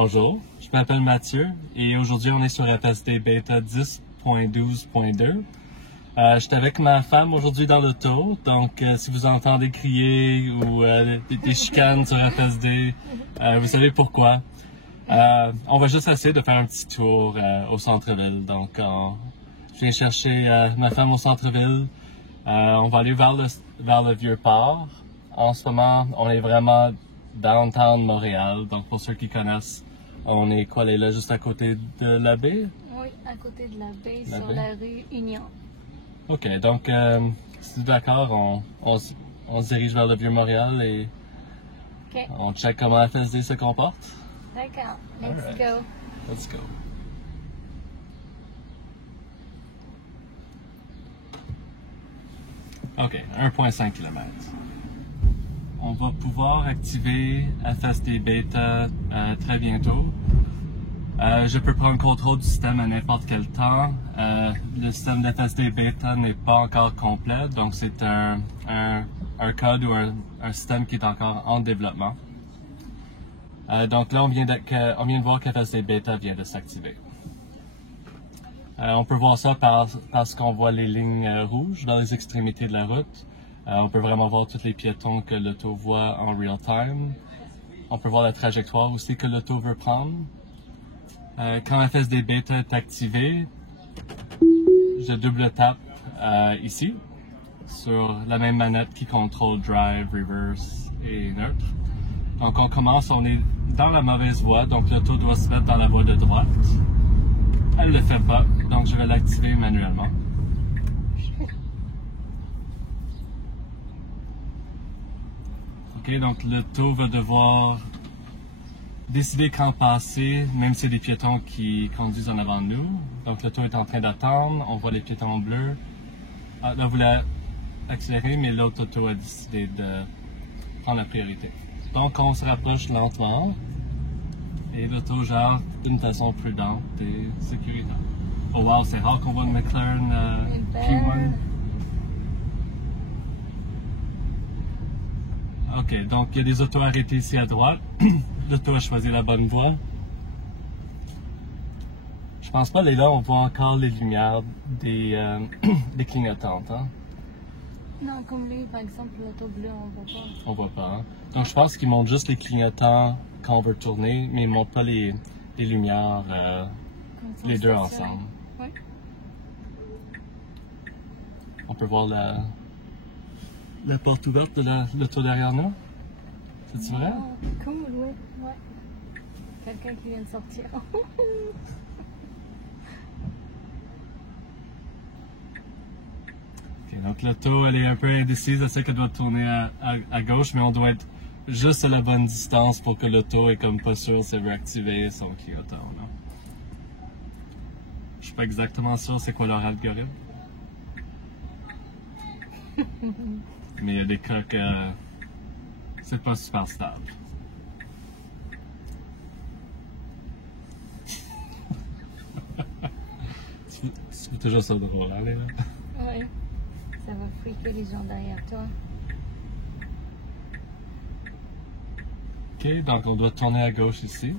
Bonjour, je m'appelle Mathieu et aujourd'hui on est sur FSD Beta 10.12.2. Je suis avec ma femme aujourd'hui dans l'auto, donc si vous entendez crier ou des chicanes sur FSD, vous savez pourquoi. On va juste essayer de faire un petit tour au centre-ville. Donc je viens chercher ma femme au centre-ville. On va aller vers le Vieux-Port. En ce moment, on est vraiment downtown Montréal. Donc pour ceux qui connaissent, on est collé là juste à côté de la baie? Oui, à côté de la baie, sur la rue Union. OK, donc si tu es d'accord, on se dirige vers le Vieux-Montréal et on check comment FSD se comporte? D'accord, let's go. Let's go. OK, 1,5 km. On va pouvoir activer FSD Beta très bientôt. Je peux prendre contrôle du système à n'importe quel temps. Le système d'FSD Beta n'est pas encore complet, donc c'est un code ou un système qui est encore en développement. Donc là, on vient de voir qu'FSD Beta vient de s'activer. On peut voir ça parce qu'on voit les lignes rouges dans les extrémités de la route. On peut vraiment voir tous les piétons que l'auto voit en real time. On peut voir la trajectoire aussi que l'auto veut prendre. Quand FSD Beta est activé, je double tape ici sur la même manette qui contrôle drive, reverse et neutre. Donc on commence, on est dans la mauvaise voie, donc l'auto doit se mettre dans la voie de droite. Elle ne le fait pas, donc je vais l'activer manuellement. Ok, donc l'auto va devoir décider quand passer, même si c'est des piétons qui conduisent en avant de nous. Donc l'auto est en train d'attendre, on voit les piétons bleus. Ah, là, vous voulez accélérer, mais l'autre auto a décidé de prendre la priorité. Donc on se rapproche lentement et l'auto gère d'une façon prudente et sécuritaire. Oh wow, c'est rare qu'on voit une McLaren P1. Ok, donc il y a des autos arrêtées ici à droite. L'auto a choisi la bonne voie. Je pense pas, là, on voit encore les lumières des clignotantes. Hein? Non, comme lui, par exemple, l'auto bleu, on voit pas. On voit pas. Hein? Donc je pense qu'ils montrent juste les clignotants quand on veut tourner, mais ils montrent pas les lumières, les deux ensemble. Oui. On peut voir la porte ouverte de l'auto derrière nous. C'est-tu vrai? Cool, oui. Ouais. Quelqu'un qui vient de sortir. Okay, donc l'auto, elle est un peu indécise, elle sait qu'elle doit tourner à gauche, mais on doit être juste à la bonne distance pour que l'auto est comme pas sûre si elle veut activer son clignotant. Je suis pas exactement sûr c'est quoi leur algorithme. Mais il y a des cas que c'est pas super stable. Tu fais toujours ça drôle, hein, Léla? Oui. Ça va freaker les gens derrière toi. Ok, donc on doit tourner à gauche ici.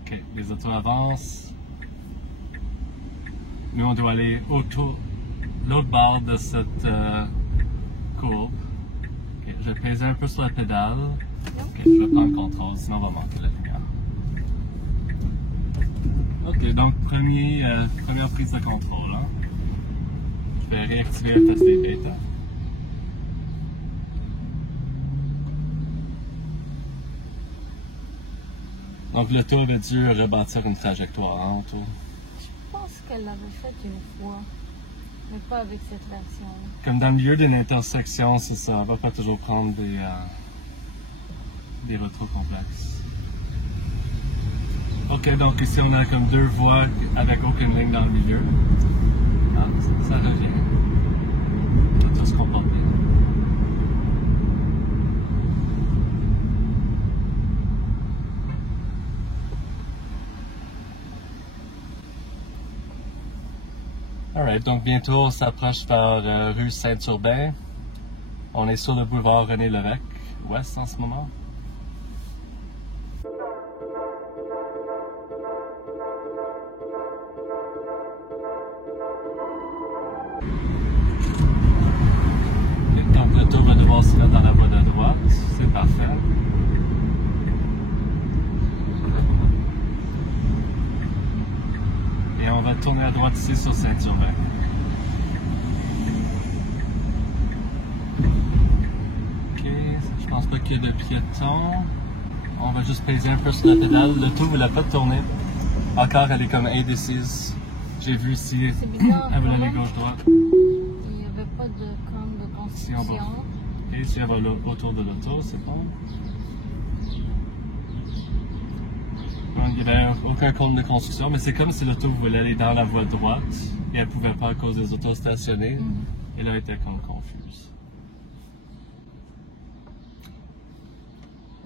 Ok, les autos avancent. Nous, on doit aller autour, l'autre bord de cette courbe. Okay, je vais peser un peu sur la pédale. Ok, je vais prendre le contrôle, sinon on va manquer la lumière. Ok, donc première prise de contrôle. Hein. Je vais réactiver FSD Beta. Donc l'auto avait dû rebâtir une trajectoire hein, autour. Je pense qu'elle l'avait faite une fois, mais pas avec cette version-là. Comme dans le milieu d'une intersection, c'est ça, on va pas toujours prendre des routes trop complexes. Ok, donc ici on a comme deux voies avec aucune ligne dans le milieu. Ah, ça revient. Ça se comporte bien. Alright, donc bientôt on s'approche vers rue Saint-Urbain. On est sur le boulevard René Lévesque, ouest en ce moment. Et donc l'auto va devoir se mettre dans la voie de droite, c'est parfait. Et on va tourner à droite ici sur Saint-Urbain. Ok, je pense pas qu'il y ait de piétons. On va juste peser un peu sur la pédale. L'auto ne voulait pas tourner. Encore, elle est comme indécise. J'ai vu ici, C'est bizarre. elle veut aller gauche-droite. Il n'y avait pas de camp de Ici, on va. construction. Et ici, elle va autour de l'auto, c'est bon. Il n'y avait aucun compte de construction, mais c'est comme si l'auto voulait aller dans la voie droite et elle ne pouvait pas à cause des autos stationnés. Et là, elle était comme confuse.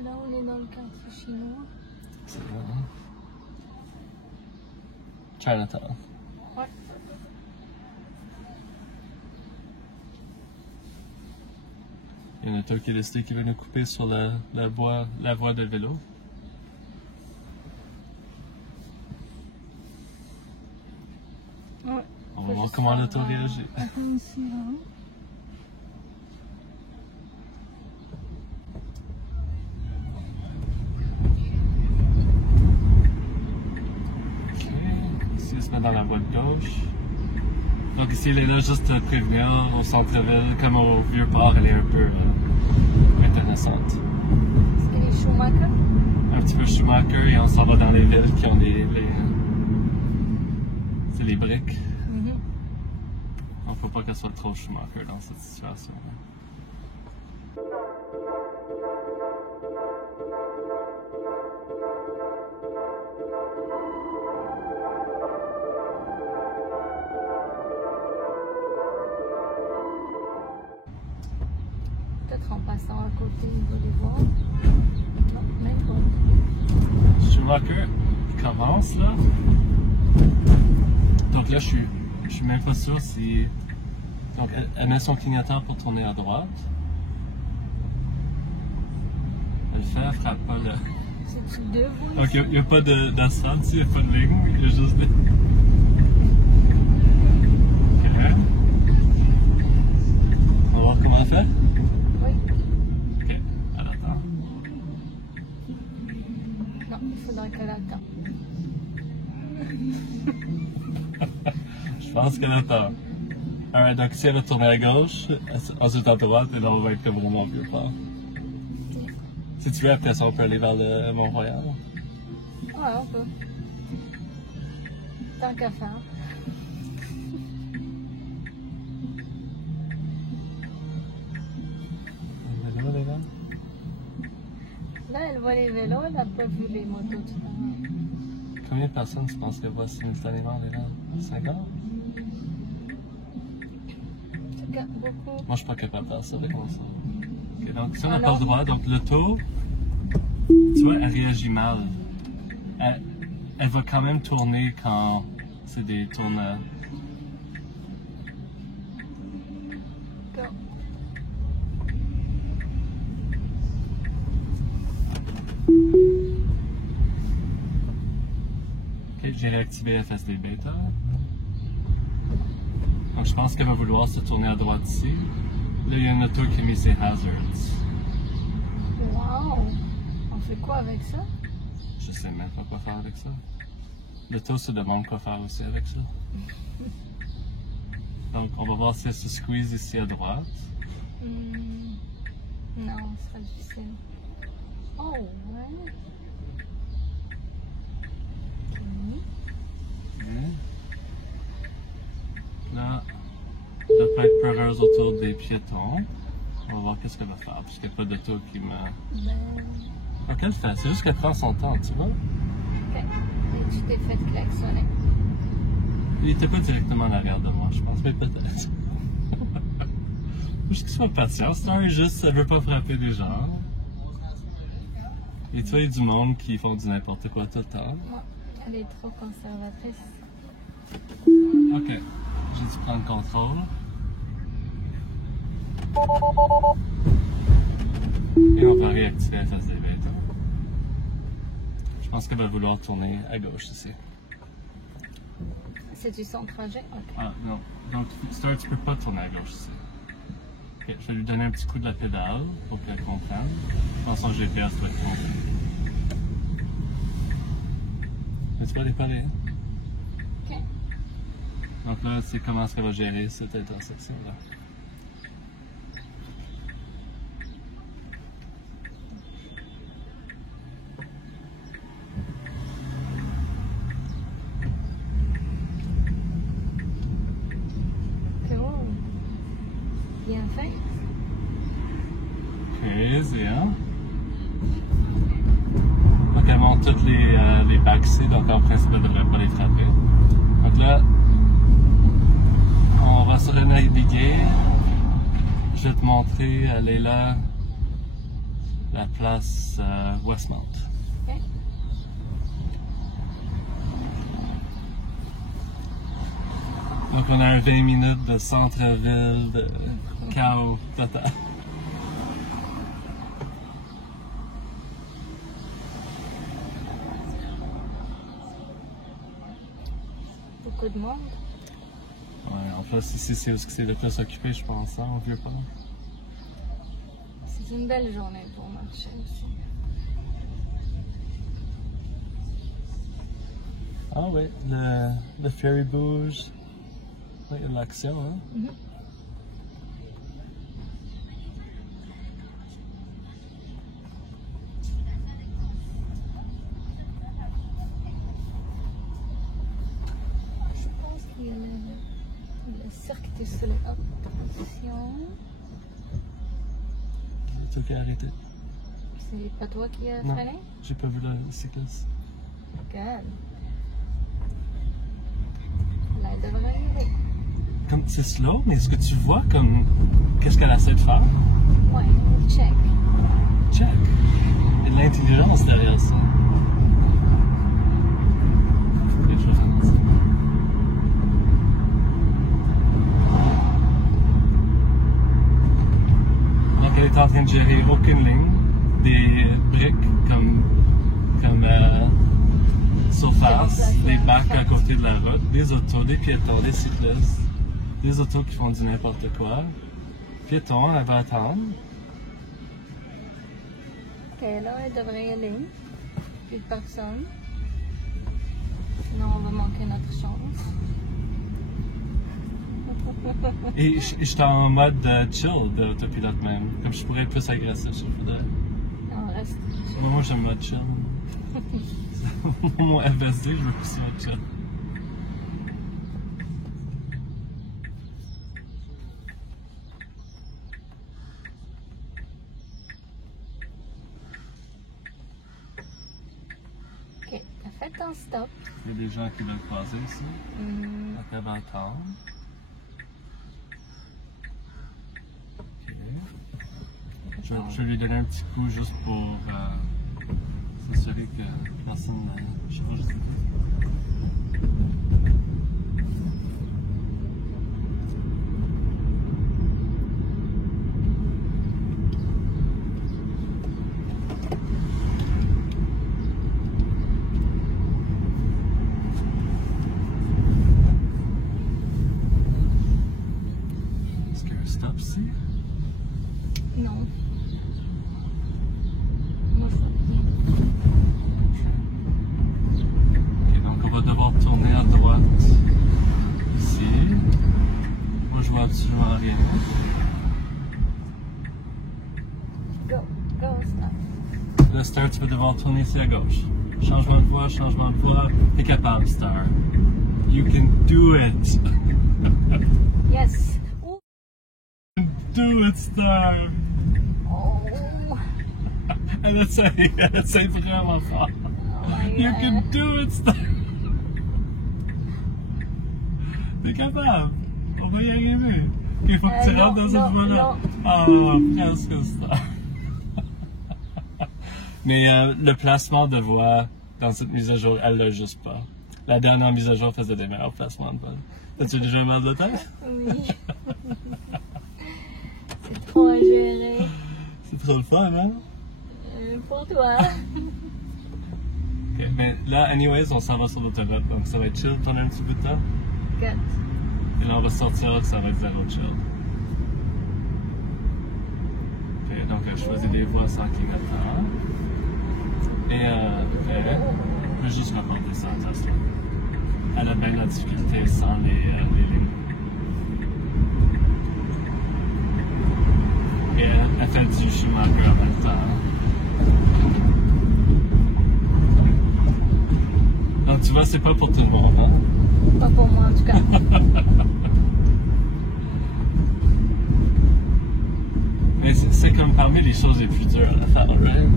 Là, on est dans le quartier chinois. C'est bon. Chinatown. Ouais. Il y a une auto qui est décidé qui veut nous couper sur la voie de vélo. Ouais. On va voir comment l'auto réagit. Attention. Ok. Ici, elle se met dans la voie de gauche. Donc ici, elle est là juste à prévenir au centre-ville, comme au Vieux-Port, elle est un peu intéressante. C'est les Schumacher. Un petit peu Schumacher et on s'en va dans les villes qui ont c'est les briques. On ne faut pas qu'elle soit trop Schumacher dans cette situation-là. Peut-être en passant à côté, il va les voir. Non, même pas. Schumacher commence là. Donc là, je suis même pas sûr si. Donc elle met son clignotant pour tourner à droite. Elle fait, elle frappe pas là. C'est-tu deux voies? Donc il n'y a pas d'asphalte ici, il n'y a pas de ligne, il y a juste des. Ok. On va voir comment elle fait. Oui. Ok, elle attend. Non, il faudrait qu'elle attende. Je pense qu'elle attend. Alright, donc si elle va tourner à gauche, ensuite à droite, et là on va être comme vraiment vieux port. Si tu veux, après ça, on peut aller vers le Mont-Royal. Ouais, on peut. Tant qu'à faire. Le vélo, les gars. Là, elle voit les vélos, elle n'a pas vu les motos tout à l'heure. Combien de personnes tu penses qu'elle voit simultanément, les gars? 50? En tout cas, beaucoup. Moi, je suis pas capable de faire ça avec mon son. Ok, donc si on n'a pas Alors? le droit, donc l'auto, tu vois, elle réagit mal. Elle va quand même tourner quand c'est des tournades. Go. Ok, j'ai réactivé FSD Beta. Donc je pense qu'elle va vouloir se tourner à droite ici. Là, il y a une auto qui a mis ses hazards. Wow! On fait quoi avec ça? Je sais même pas quoi faire avec ça. L'auto se demande quoi faire aussi avec ça. Donc on va voir si elle se squeeze ici à droite. Non, ce serait difficile. Oh, ouais. Ok. Là, elle doit pas être peureuse autour des piétons. On va voir qu'est-ce qu'elle va faire, puisqu'il n'y a pas d'auto qui me... Ben, Donc elle fait, c'est juste qu'elle prend son temps, tu vois. ok. Et tu t'es fait klaxonner. Il était pas directement en arrière de moi, je pense, mais peut-être. Juste qu'il soit patient, Star, juste, elle veut pas frapper des gens. Et tu vois, il y a du monde qui font du n'importe quoi tout le temps. Moi, elle est trop conservatrice. Ok. J'ai dû prendre contrôle. Et on va réactiver la face des bêtes. Je pense qu'elle va vouloir tourner à gauche ici. C'est-tu son trajet? Ok. Ah non. Donc, Star, tu peux pas tourner à gauche ici. Ok, je vais lui donner un petit coup de la pédale pour qu'elle comprenne. Dans son GPS, doit être compris. Mais tu peux aller parler, hein? Ok. Donc là, c'est comment est-ce qu'elle va gérer cette intersection-là. Cool. Bien fait. Crazy, hein? Donc elle monte toutes les backseats, donc en principe elle ne devrait pas les frapper. Donc là, on va se renaviguer. Je vais te montrer, elle est là, la place Westmount. Ok. Donc on a un 20 minutes de centre-ville, de chaos total. Beaucoup de monde. Ouais, en plus ici c'est où c'est le plus occupé, je pense, hein, au Vieux-Port. C'est une belle journée pour marcher aussi. Ah oui, le ferry bouge. Oui, il y a de l'action, hein? Mhm. Je pense qu'il y a le Cirque du Soleil. Attention. C'est toi qui as arrêté. C'est pas toi qui as Non. freiné? J'ai pas vu le cycliste. Good. Là, elle devrait y aller. Comme c'est slow, mais est-ce que tu vois comme qu'est-ce qu'elle essaie de faire? Ouais, check. Check. Il y a de l'intelligence derrière ça. Quelque chose à dire. Donc elle est en train de gérer aucune ligne, des briques comme surface, des bacs à côté de la route, des autos, des piétons, des cyclistes, des autos qui font du n'importe quoi. Piétons, elle va attendre. Ok, là, elle devrait y aller. Plus de personne. Sinon, on va manquer notre chance. Et j'étais en mode chill d'autopilote même. Comme je pourrais être plus agressif, je voudrais. On reste. Mais moi, j'aime mode chill. Mon FSD, je veux plus mode chill. Ok, t'as fait ton stop. Il y a des gens qui veulent passer ici. Hmm, Donc, elle va attendre. Ok. Je vais lui donner un petit coup juste pour s'assurer que personne je sais pas, je sais pas. Est-ce qu'il y a un stop ici? non. Moi, je vois rien. Ok, donc on va devoir tourner à droite ici. Moi je vois absolument rien. Go, go, stop. Là, Star, tu vas devoir tourner ici à gauche. Changement de voie, changement de voie. T'es capable, Star. You can do it. Yes. Ouh. Do it, Star. Oh. Elle essaie vraiment fort. Oh my You God. can do it, Star. T'es capable. On va y arriver. Ok, faut que tu non, rentres dans cette non, voie-là. non. Ah, presque, Star. Mais le placement de voie dans cette mise à jour, elle l'a juste pas. La dernière mise à jour faisait des meilleurs placements de voie. As-tu déjà mal de tête? Oui. C'est trop à gérer. C'est trop le fun, hein? Pour toi. Ok, mais là, anyways, on s'en va sur l'autoroute, donc ça va être chill pendant un petit bout de temps. Good. Et là, on va sortir, ça va être zéro chill. Ok, donc, je choisis des voies sans clignotant. Et, je vais juste raconter ça à Tesla. Elle a bien la difficulté sans les lignes. Et elle fait du chemin un peu en même temps. Donc, tu vois, c'est pas pour tout le monde, hein? Pas pour moi, en tout cas. Mais c'est comme parmi les choses les plus dures à faire, right?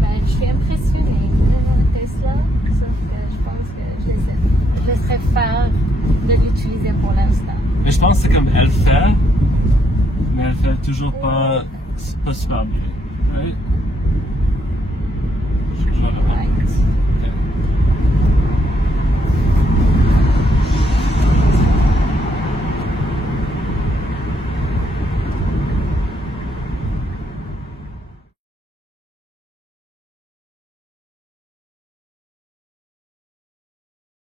Ben, je suis impressionnée de Tesla, sauf que je pense que je laisserai faire de l'utiliser pour l'instant. Mais je pense que c'est comme elle fait, mais elle fait toujours pas super bien, right?